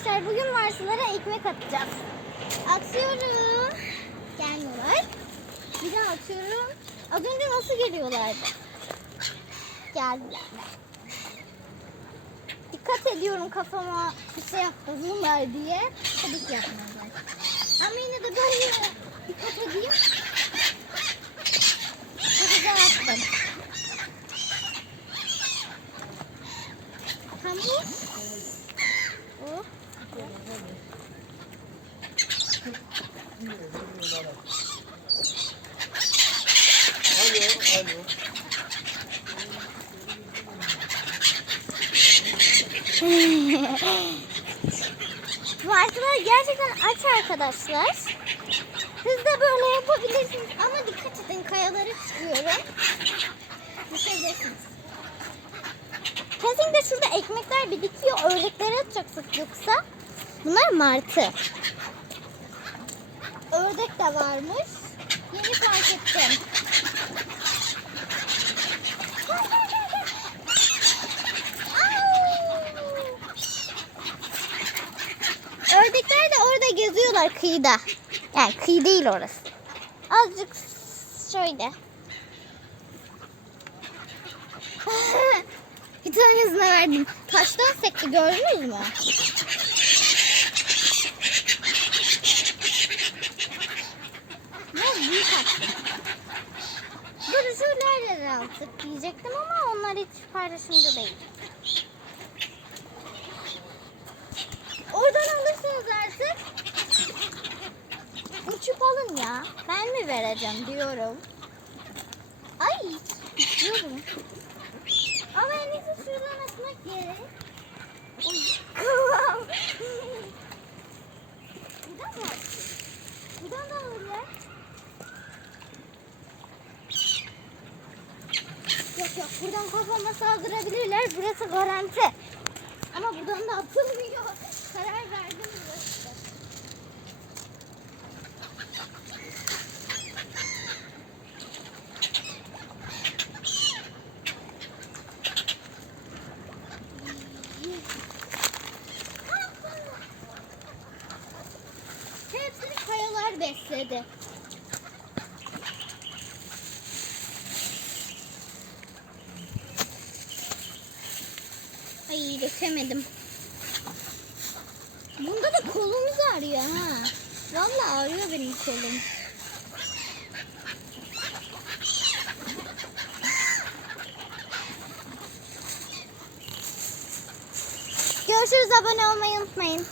Arkadaşlar bugün Marslılara ekmek atacağız. Atıyorum. Gelmiyorlar. Bir daha atıyorum. Az önce nasıl geliyorlardı? Geldiler. Dikkat ediyorum kafama bir şey yapmasınlar diye. Tabii ki yapmazlar. Ama yine de böyle dikkat edeyim. Çok güzel attım. Tamam. Oh. Alo. Martılar gerçekten aç arkadaşlar. Siz de böyle yapabilirsiniz ama dikkat edin kayaları çıkıyorum. Düşebilirsiniz. Kesinlikle şurada ekmekler birikiyor. Ördeklere atacaksınız yoksa. Bunlar martı. Ördek de varmış. Yeni fark ettim. Ördekler de orada geziyorlar kıyıda. Yani kıyı değil orası. Azıcık şöyle. Bir tanesine verdim. Taştan sekti gördünüz mü? Dur şöyle aldık diyecektim ama onlar hiç paylaşımcı değil. Oradan alırsınız artık. Uçup alın ya. Ben mi vereceğim diyorum. Ay istiyorum. Ama en iyisi şuradan atmak gerek. Oy. Buradan mı atayım? Buradan da alırlar. Yok buradan kafama saldırabilirler. Burası garanti. Ama buradan da atılmıyor. Karar verdim burası. Hepsini kayalar besledi. Ay dökemedim. Bunda da kolumuz ağrıyor ha. Vallahi ağrıyor benim kolum. Görüşürüz abone olmayı unutmayın.